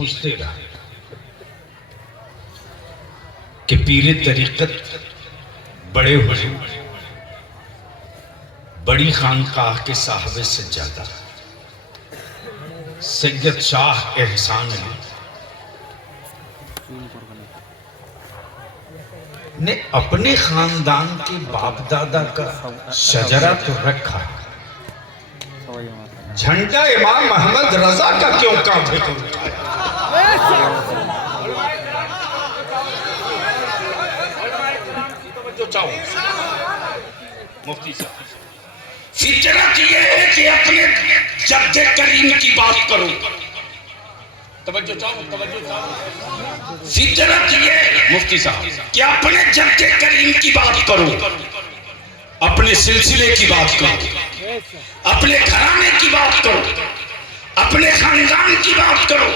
पूछते रहा कि पीरे तरीकत बड़े हुजूर बड़ी खानकाह के साहबे से ज्यादा सैयद शाह एहसान अली ने अपने खानदान के बाप दादा का शजरा तो रखा, झंडा इमाम मोहम्मद रजा का क्यों कांधे पर उठाया? मुफ्ती साहब, फितरत ये है कि अपने जद्दे करीम की बात करो। तवज्जो चाहो, तवज्जो चाहो। फितरत ये मुफ्ती साहब कि अपने जद्दे करीम की बात करो, अपने सिलसिले की बात करो, अपने घराने की बात करो, अपने खानदान की बात करो,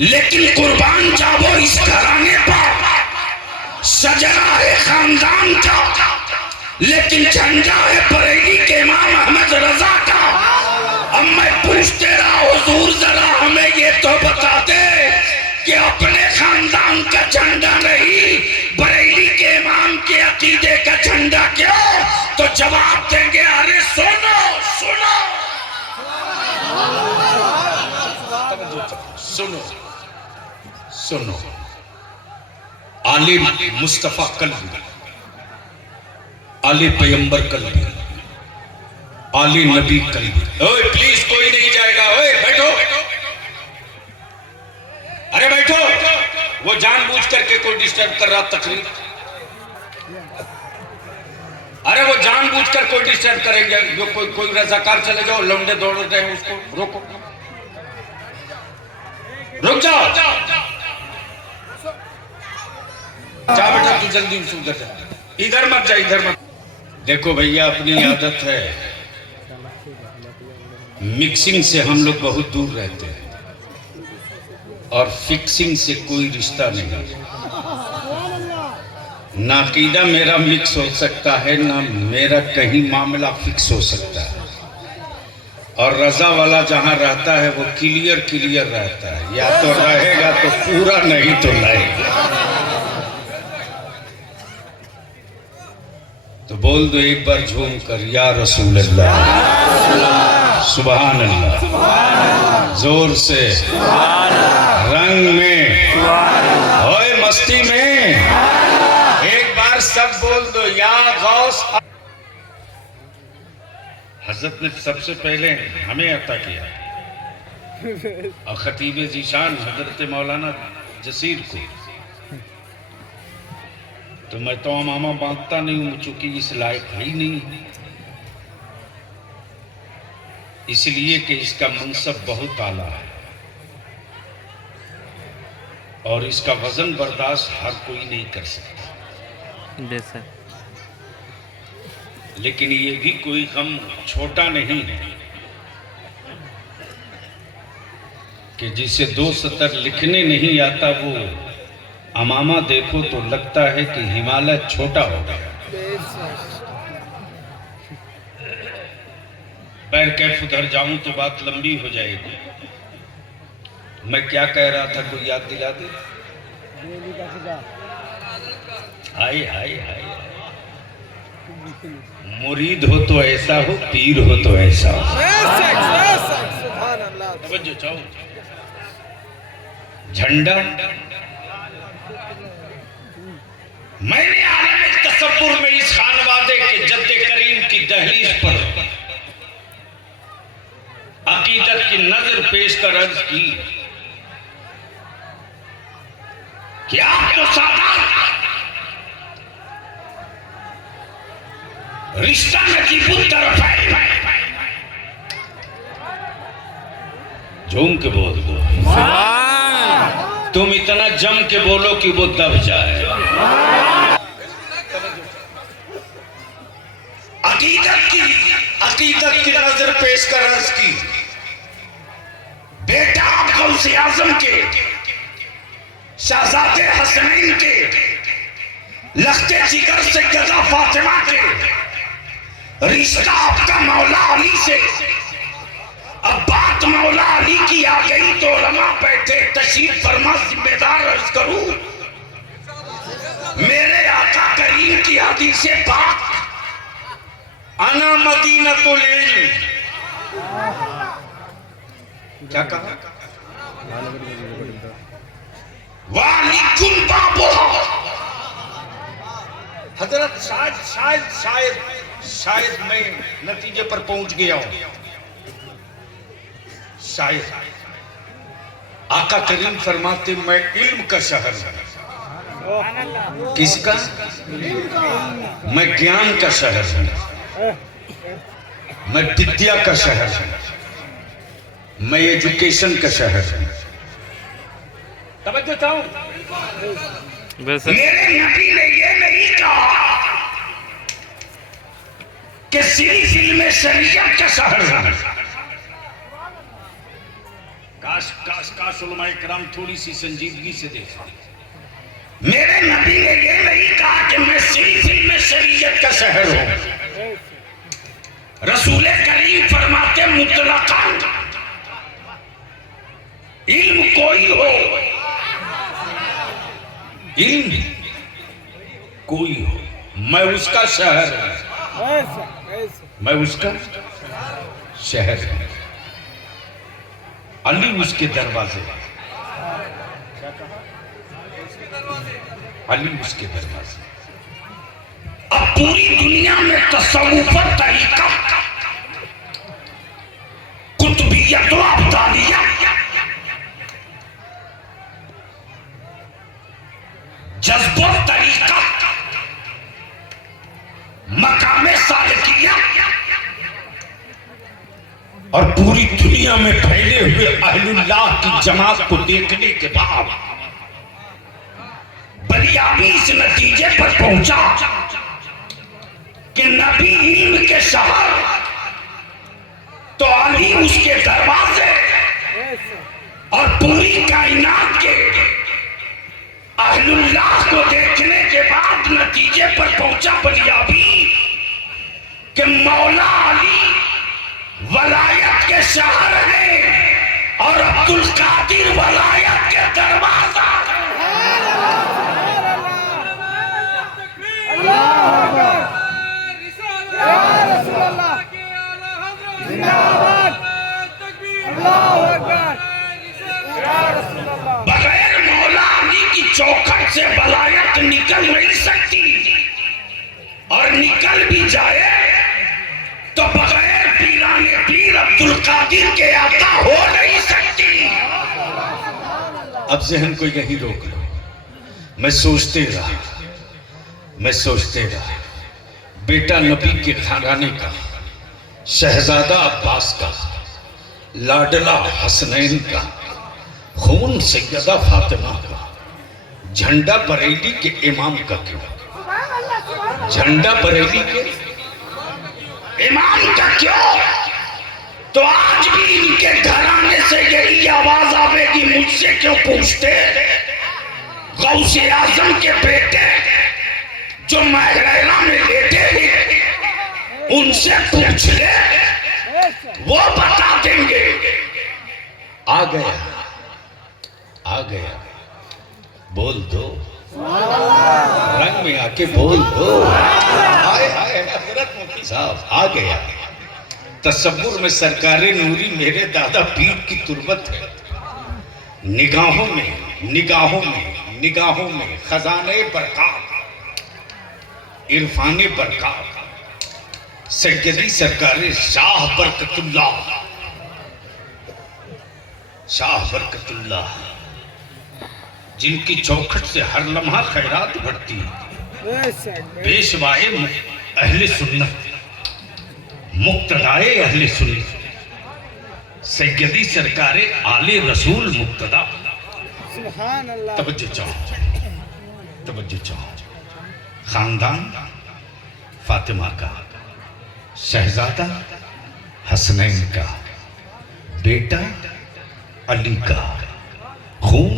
लेकिन कुर्बान जाओ इस घराने पर। सजरा है खानदान का, लेकिन झंडा है बरेली के इमाम अहमद रजा का। अब मैं पूछते रहा हुजूर, जरा हमें ये तो बताते कि अपने खानदान का झंडा नहीं, बरेली के इमाम के अकीदे का झंडा क्यों? तो जवाब देंगे, अरे सुनो सुनो सुनो सुनो, आलिम मुस्तफा कल्बी, आली पैगंबर कल्बी, आली नबी कल्बी। ओए प्लीज कोई नहीं जाएगा, ओए बैठो, अरे बैठो। वो जानबूझ करके कोई डिस्टर्ब कर रहा तकरीर, अरे वो जानबूझ कर कोई डिस्टर्ब करेंगे। जो कोई रजाकार चले जाओ, लौंडे दौड़ रहे हैं उसको रोको, रुक जाओ, जा बेटा तू जल्दी उधर जा, इधर मत जा, इधर मत। देखो भैया, अपनी आदत है, मिक्सिंग से हम लोग बहुत दूर रहते हैं और फिक्सिंग से कोई रिश्ता नहीं। ना अकीदा मेरा मिक्स हो सकता है, ना मेरा कहीं मामला फिक्स हो सकता है। और रजा वाला जहां रहता है वो क्लियर क्लियर रहता है, या तो रहेगा तो पूरा, नहीं तो नहीं। तो बोल दो एक बार झूम कर, या रसूल अल्लाह, सुभान अल्लाह, जोर से, रंग में, होए मस्ती में, एक बार सब बोल दो, या गौस। हजरत ने सबसे पहले हमें अता किया और खतीब जीशान हजरत मौलाना जसीर को। तो मैं तो मामा बांटता नहीं हूं, चूंकि इस लायक ही नहीं, इसलिए कि इसका मनसब बहुत आला है और इसका वजन बर्दाश्त हर कोई नहीं कर सकता। लेकिन ये भी कोई हम छोटा नहीं है कि जिसे 2 सतर लिखने नहीं आता, वो अमामा देखो तो लगता है कि हिमालय छोटा हो गया। पैर कैफ उधर जाऊं तो बात लंबी हो जाएगी। मैं क्या कह रहा था, कोई याद दिला दे। हाय हाय हाय, मुरीद हो तो ऐसा हो, पीर हो तो ऐसा हो। झंडा मैंने आलम तसव्वुर में इस खानवादे के जद्दे करीम की दहलीज पर अकीदत की नजर पेश कर अर्ज की कि आप तो सादात रिश्ता नजीबुत तरफ है। झूम के बोल दो, तुम इतना जम के बोलो कि वो दब जाए। अकीदत की नजर पेश कर अर्ज की, बेटा गौसे आजम के, शहजादे हसनैन के, लख्ते जिगर से गदा फातिमा के, रिश्ता आपका मौला अली से, अब बात मौला अली की आ गई तो उलमा बैठे तशरीफ फरमा जिम्मेदार अर्ज करूं मेरे आका करीम की हदीस से पाक अना मदीनतुल इल्म क्या कहा वालिकुल बाबुहा हजरत शायद मैं नतीजे पर पहुंच गया हूं शायद आका करीम फरमाते मैं इल्म का शहर हूं किसका मैं ज्ञान का शहर हूं मैं विद्या का शहर हूं मैं एजुकेशन का शहर हूं तवज्जो चाहूं मेरे नबी ने ये नहीं कहा कि सिलसिले में शरीयत का शहर है काश उलमा इकराम थोड़ी सी संजीदगी से देखा मेरे नबी ने ये नहीं कहा कि मैं सिलसिले में शरीयत का शहर हूं रसूल करीम फरमाते मुतलकन इल्म कोई हो इल्म कोई हो मैं उसका शहर हूं मैं उसका शहर हूं अली उसके दरवाजे अली उसके दरवाजे अब पूरी दुनिया में तसव्वुफ तरीका कुतुबियत व अब्दालिया जज्बो तरीका मकामे सालिकिया और पूरी दुनिया में फैले हुए अहलुल्लाह की जमात को देखने के बाद बलियाबी इस नतीजे पर पहुंचा कि नबी इल्म के शहर तो अली उसके दरवाजे और पूरी कायनात के अहलुल्लाह को देखने के बाद नतीजे पर पहुंचा बलियाबी कि मौला अली वलायत के शहर है और अब्दुल कादिर वलायत के दरवाजा बगैर मौला अली की चौखट से वलायत निकल नहीं सकती और निकल भी जाए तो बगैर पीराने पीर अब्दुल कादिर के आता हो नहीं सकती। अब जहन को यही रोक लो मैं सोचते रहा बेटा नबी के घराने का शहजादा अब्बास का लाडला हसनैन का खून सैयदा फातिमा का झंडा बरेली के इमाम का क्यों झंडा बरेली के इमाम का क्यों तो आज भी इनके घराने से यही आवाज आवेगी मुझसे क्यों पूछते गौसे आजम के बेटे जो महरैना में लेटे हैं उनसे पूछ ले वो बता देंगे आ गया बोल दो रंग में आके बोल दो हाय हजरत मुफ्ती साहब आ गया तसव्वुर में सरकारे नूरी मेरे दादा पीर की तुरबत है निगाहों में खजाने बरक़ात इरफाने बरक़ात सैयदी सरकारे शाह बरकतुल्लाह जिनकी चौखट से हर लम्हा खैरात बढ़ती पेशवाए अहले सुन्नत मुक्तदाए अहले सुन्नत सैयदी सरकारे आले रसूल मुक्तदा सुभान अल्लाह तवज्जो चाहो खानदान फातिमा का शहजादा हसनैन का बेटा अली का खून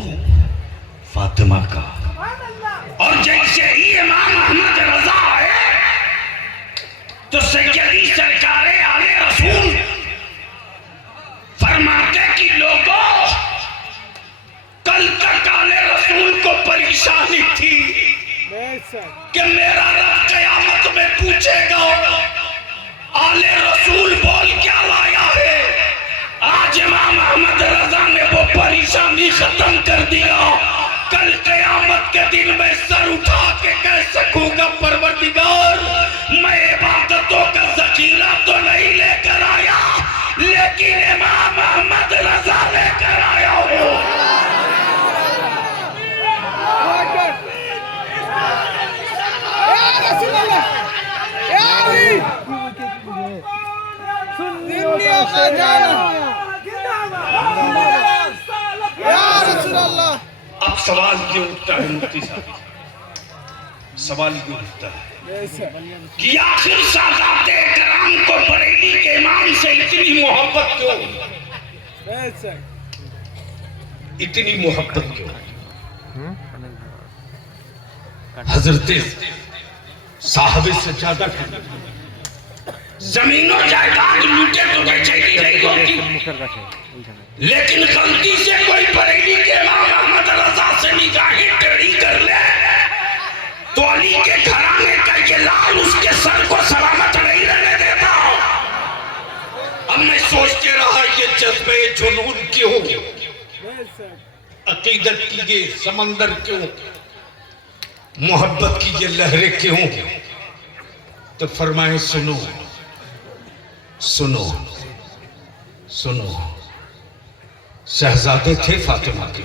फातिमा का और जैसे ही इमाम अहमद रजा है तो सैयदी सरकारे आले रसूल परेशानी थी कि मेरा रब क़यामत में पूछेगा, आले रसूल बोल क्या लाया है। आज इमाम अहमद रजा ने वो परेशानी खत्म कर दिया। कल क़यामत के दिन में सर उठा के कह सकूंगा, परवरदिगार मैं इबादतों का ज़ख़ीरा तो नहीं लेकर आया, लेकिन इमाम अहमद रजा लेकर आया हूँ। अब सवाल ये उठता है मुफ्ती साहब, सवाल ये उठता है कि आखिर सादात इकराम को बरेली के इमाम से इतनी मोहब्बत क्यों, इतनी मोहब्बत क्यों। हजरत साहब से ज्यादा जमीनों जायदाद लूटे तो बेचैनी नहीं होती, लेकिन गलती से कोई बरेली के इमाम अहमद रजा से निगाहें टेढ़ी कर ले तो अली के घराने का ये लाल उसके सर को सलामत नहीं रहने देता। अब मैं सोचते रहा ये जज्बे जुनून क्यों, अकीदत की ये समंदर क्यों, मोहब्बत की ये लहरें क्यों। तो फरमाए सुनो सुनो सुनो, शहजादे थे फातिमा के,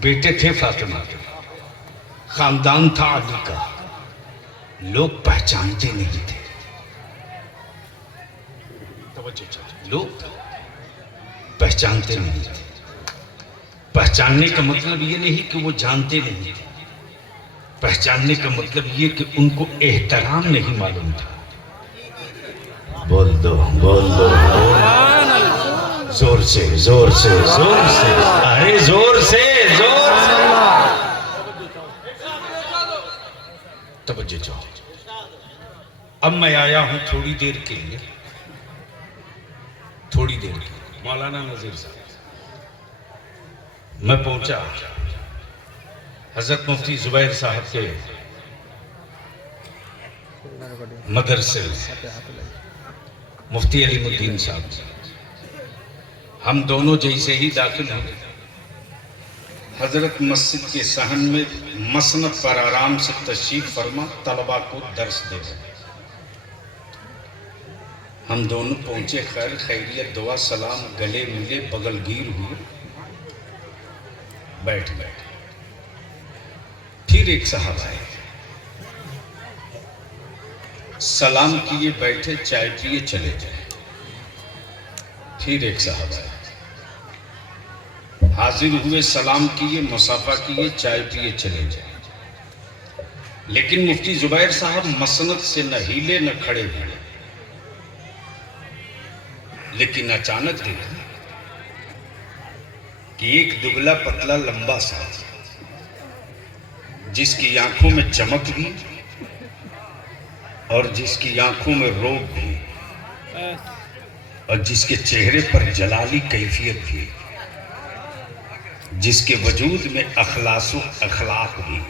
बेटे थे फातिमा के, खानदान था अली का, लोग पहचानते नहीं थे। लोग पहचानते नहीं थे। पहचानने का मतलब ये नहीं कि वो जानते नहीं थे, पहचानने का मतलब ये कि उनको एहतराम नहीं मालूम था। बोल दो बोल दो, जोर से जोर से जोर से, अरे जोर से जोर से, तवज्जो जाओ। अब मैं आया हूं थोड़ी देर के लिए, थोड़ी देर के लिए मौलाना नजीर साहब, मैं पहुंचा हजरत मुफ्ती जुबैर साहब के मदरसे, मुफ्ती अलीमुद्दीन साहब, हम दोनों जैसे ही दाखिल हुए, हजरत मस्जिद के सहन में मसनद पर आराम से तशरीफ फरमा तलबा को दर्स दे रहे। हम दोनों पहुंचे, खैर खैरियत दुआ सलाम, गले मिले, बगलगीर हुए, बैठ गए। फिर एक साहब आए, सलाम किए, बैठे, चाय पिए, चले गए। फिर एक साहब आए, हाजिर हुए, सलाम किए, मुसाफा किए, चाय पिए, चले गए। लेकिन मुफ्ती जुबैर साहब मसनद से न हिले न खड़े हुए। लेकिन अचानक देखा कि एक दुबला पतला लंबा सा, जिसकी आंखों में चमक भी और जिसकी आंखों में रोब भी और जिसके चेहरे पर जलाली कैफियत भी, जिसके वजूद में अखलासो अखलाक भी,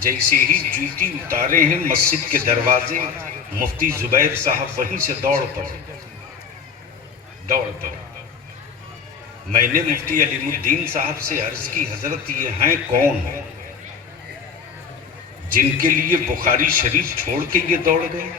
जैसे ही जूती उतारे हैं मस्जिद के दरवाजे, मुफ्ती जुबैर साहब वहीं से दौड़ पड़े। मैंने मुफ्ती अलीमुद्दीन साहब से अर्ज की, हजरत ये हैं कौन जिनके लिए बुखारी शरीफ छोड़ के ये दौड़ गए।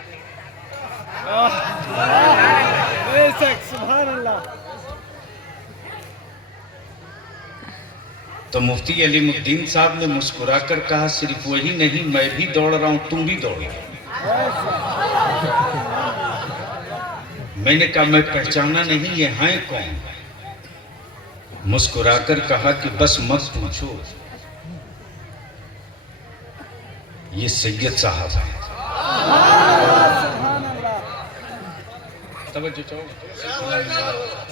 तो मुफ्ती अलीमुद्दीन साहब ने मुस्कुराकर कहा, सिर्फ वही नहीं, मैं भी दौड़ रहा हूं, तुम भी दौड़ो। मैंने कहा मैं पहचाना नहीं, ये हैं कौन। मुस्कुराकर कहा कि बस मत पूछो, ये सैयद साहब है।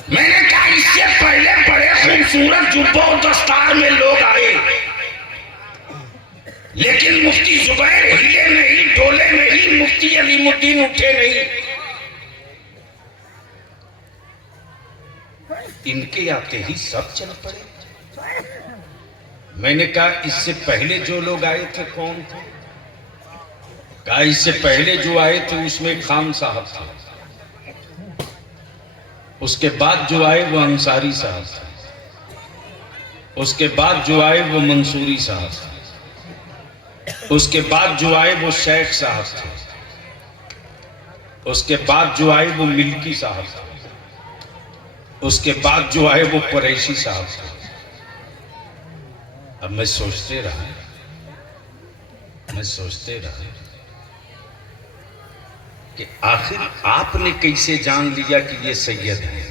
मैंने कहा इससे पहले बड़े खूबसूरत जुब्बा और दस्तार में लोग आए, लेकिन मुफ्ती जुबैर हिले नहीं, डोले नहीं, मुफ्ती अलीमुद्दीन उठे नहीं। इनके आते ही सब चल पड़े। मैंने कहा इससे पहले जो लोग आए थे कौन थे? कहा इससे पहले जो आए थे उसमें खान साहब था, उसके बाद जो आए वो अंसारी साहब थे, उसके बाद जो आए वो मंसूरी साहब थे, उसके बाद जो आए वो शेख साहब थे, उसके बाद जो आए वो मिल्की साहब थे, उसके बाद जो आए वो कुरैशी साहब थे। अब मैं सोचते रहा कि आखिर आपने कैसे जान लिया कि ये सैयद है?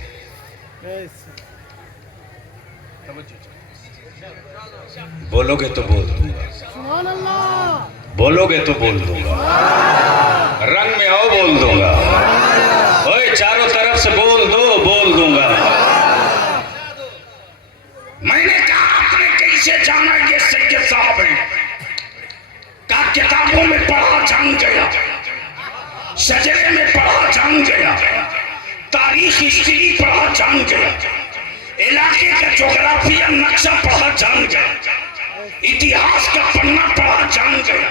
बोलोगे तो बोल दूंगा, बोलोगे तो बोल दूंगा, रंग में आओ बोल दूंगा, ओए चारों तरफ से बोल दो बोल दूंगा। मैंने कहा आपने कैसे जाना ये सैयद साहब है? का किताबों में पढ़ा जान गया, शजरे में पढ़ा जान गया, तारीख हिस्ट्री पढ़ा जान गया, इलाके का ज्योग्राफिया नक्शा पढ़ा जान गया, इतिहास का पन्ना पढ़ा जान गया।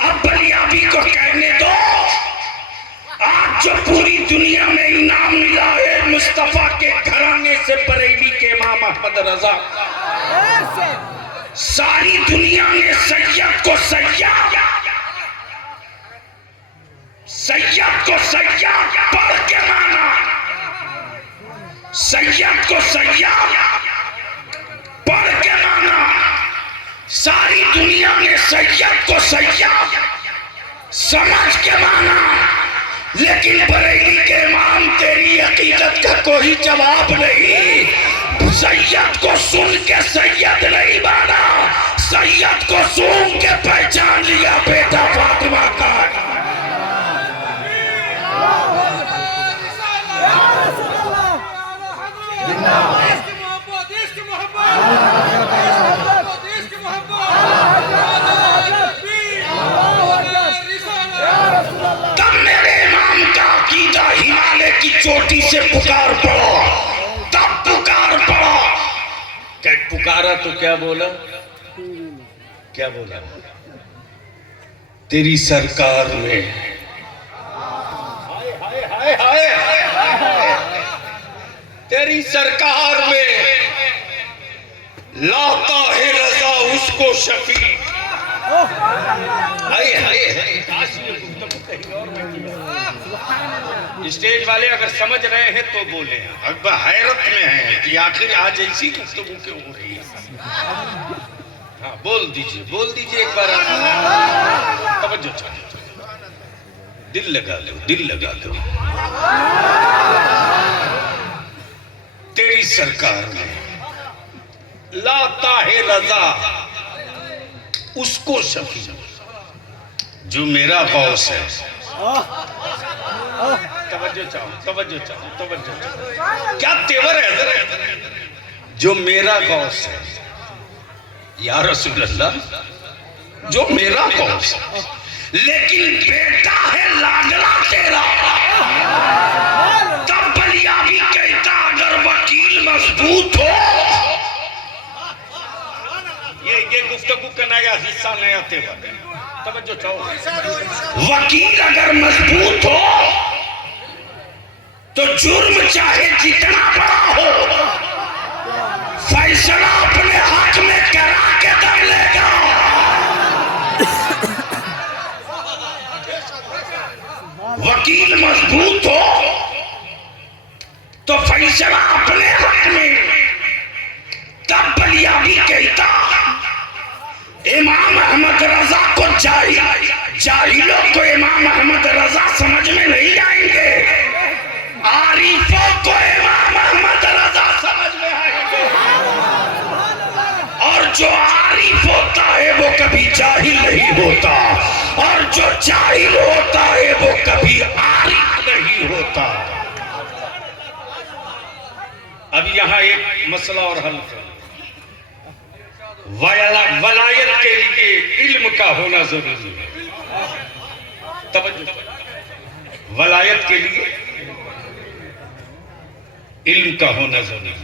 अब बलियाबी को कहने दो, आज जो पूरी दुनिया में इनाम मिला है मुस्तफा के घराने से, बरेली के इमाम अहमद रजा, सारी दुनिया ने सैयद को सैयद पढ़ के माना, सैयद को सैयद पढ़ के माना, सारी दुनिया ने सैयद को सैयद समझ के माना। लेकिन बरेली के इमाम तेरी हकीकत का कोई जवाब नहीं। सैयद को सुन के सैयद नहीं माना, सैयद को सुन के पहचान लिया बेटा फातिमा का। तब मेरे इमाम का अकीदा हिमालय की चोटी से पुकार पड़ा, तब पुकार पड़ा। क्या पुकारा तो क्या बोला? क्या बोला? तेरी सरकार में, हाय हाय हाय, तेरी सरकार में लाता है रजा उसको शफी। हाय हाय हाय। स्टेज वाले अगर समझ रहे हैं तो बोले, अब हैरत में है कि आखिर आज ऐसी गुफ्तगू क्यों हो रही है। हाँ बोल दीजिए एक बार, तवज्जो चाहिए, दिल लगा लो। तेरी सरकार में लाता है रजा उसको शफी जो मेरा गौस है। तवज्जो चाहो। क्या तेवर है? जो मेरा गौस है या रसूल अल्लाह, जो मेरा गौस है, लेकिन बेटा है लाडला तेरा। तब बलियाबी कहता अगर वकील मजबूत हो, ये गुफ्तगू का नया हिस्सा, नया तेवर। तवज्जो चाहो। वकील अगर मजबूत हो तो जुर्म चाहे जितना बड़ा हो, फैसला अपने हाथ में करा के दम लेगा। वकील मजबूत हो तो फैसला अपने हाथ में। तब बलियाबी कहता इमाम अहमद रजा को जाहिलों को इमाम अहमद रजा समझ में नहीं आएंगे, आरिफों को इमाम अहमद रजा समझ में आएंगे। और जो आरिफ होता है वो कभी जाहिल नहीं होता, और जो जाहिल होता है वो कभी आरिफ नहीं होता। अब यहाँ एक मसला और हल है। वलायत के लिए इल्म का होना जरूरी है। वलायत के लिए इल्म का होना जरूरी है।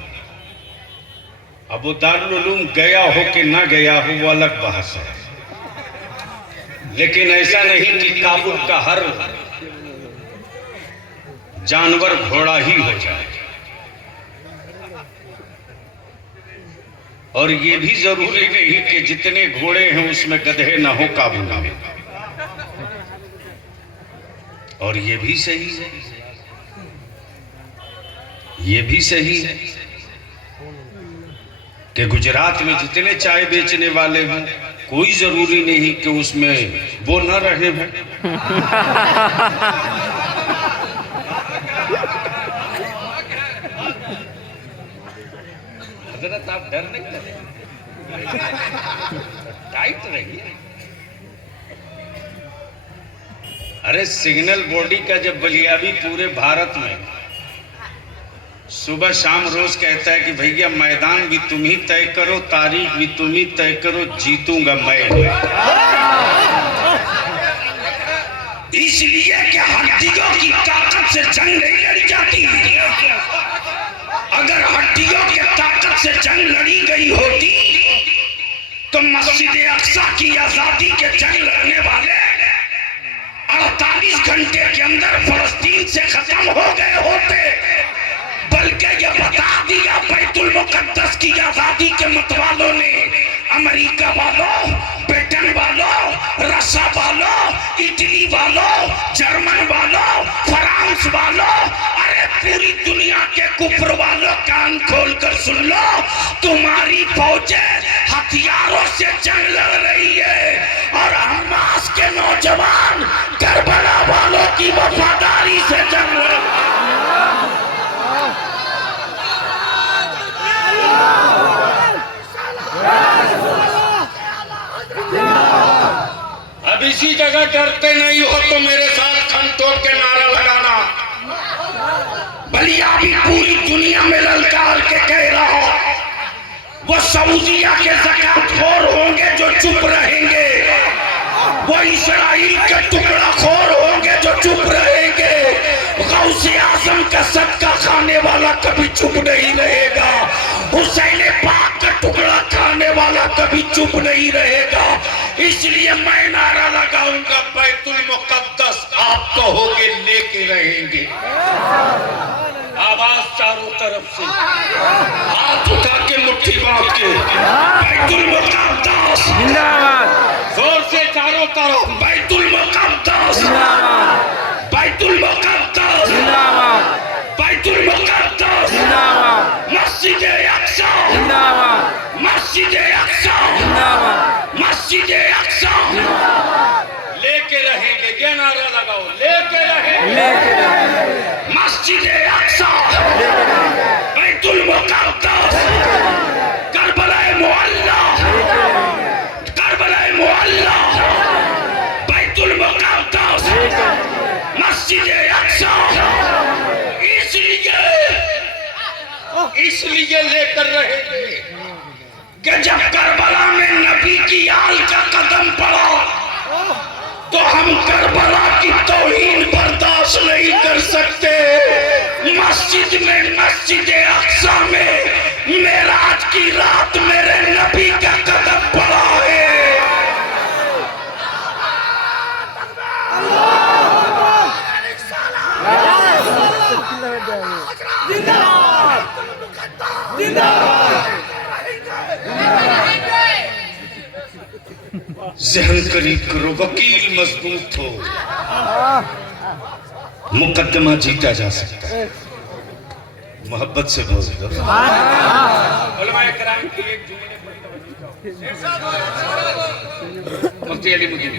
अब वो दारुल उलूम गया हो कि ना गया हो वो अलग बहस है, लेकिन ऐसा नहीं कि काबुल का हर जानवर घोड़ा ही हो जाए। और ये भी जरूरी नहीं कि जितने घोड़े हैं उसमें गधे ना हो काबुल में। और ये भी सही है, ये भी सही है कि गुजरात में जितने चाय बेचने वाले हैं कोई जरूरी नहीं कि उसमें वो न रहे हैं। हजरत आप डर नहीं लगे, टाइट रहिए। अरे सिग्नल बॉडी का जब बलियाबी पूरे भारत में सुबह शाम रोज कहता है कि भैया मैदान भी तुम ही तय करो, तारीख भी तुम ही तय करो, जीतूंगा मैं। इसलिए कि हड्डियों की ताकत से जंग नहीं लड़ी जाती। अगर हड्डियों के ताकत से जंग लड़ी गई होती तो मस्जिद अक्सा की आजादी के जंग लड़ने वाले 48 घंटे के अंदर फलस्तीन से खत्म हो गए होते। बल्कि ये बता दिया बैतुल मुकद्दस की आजादी के मतवालों ने, अमेरिका वालों, ब्रिटेन वालों, रशिया वालों, इटली वालों, जर्मन वालों, फ्रांस वालों, अरे पूरी दुनिया के कुफ्र वालों कान खोलकर सुन लो, तुम्हारी फौजें हथियारों से जंग लड़ रही है और हमास के नौजवान करबला वालों की वफादारी से जंग लड़ रहे हैं। अब इसी जगह डरते नहीं हो तो मेरे साथ खन ठोक के नारा लगाना। बलिया भी पूरी दुनिया में ललकार के कह रहा हो, वो सऊदिया के ज़कातखोर होंगे जो चुप रहेंगे, वो इस्राइल के टुकड़ा खोर होंगे जो चुप रहेंगे, गौसे आजम का सदका खाने वाला कभी चुप नहीं रहेगा, हुसैन पाक का टुकड़ा खाने वाला कभी चुप नहीं रहेगा। इसलिए मैं नारा लगाऊंगा, बैतुल मुकद्दस आप कहोगे लेके रहेंगे। आवाज चारों तरफ से, हाथ उठा के मुट्ठी बांध के, बैतुल मुकद्दस जिंदाबाद, जोर से चारों तरफ, बैतुल मुकद्दस जिंदाबाद, बैतुल मुकद्दस जिंदाबाद, बैतुल मुकद्दस जिंदाबाद, मस्जिद अक्सा जिंदाबाद, मस्जिद अक्सा जिंदाबाद, मस्जिद अक्सा लेके रहेंगे। क्या नारा लगाओ, लेके रहेंगे, मस्जिद अक्सा, बैतुल मुकद्दस, करबलाए मुअल्ला, करबलाए मुअल्ला, बैतुल मुकद्दस, मस्जिद अक्सा। इसलिए लेकर रहेंगे कि जब करबला में नबी की आल का कदम पड़ा तो हम करबला की तौहीन बर्दाश्त नहीं कर सकते। मस्जिद में, मस्जिद अक्सा में मेराज की रात मेरे नबी का कदम पड़ा है। जहन करीब करो, वकील मजबूत हो, मुकदमा जीता जा सकता है। मोहब्बत से बोल दो। उलमाए किराम की एक जुमले पर मुफ्ती अली मुदीनी।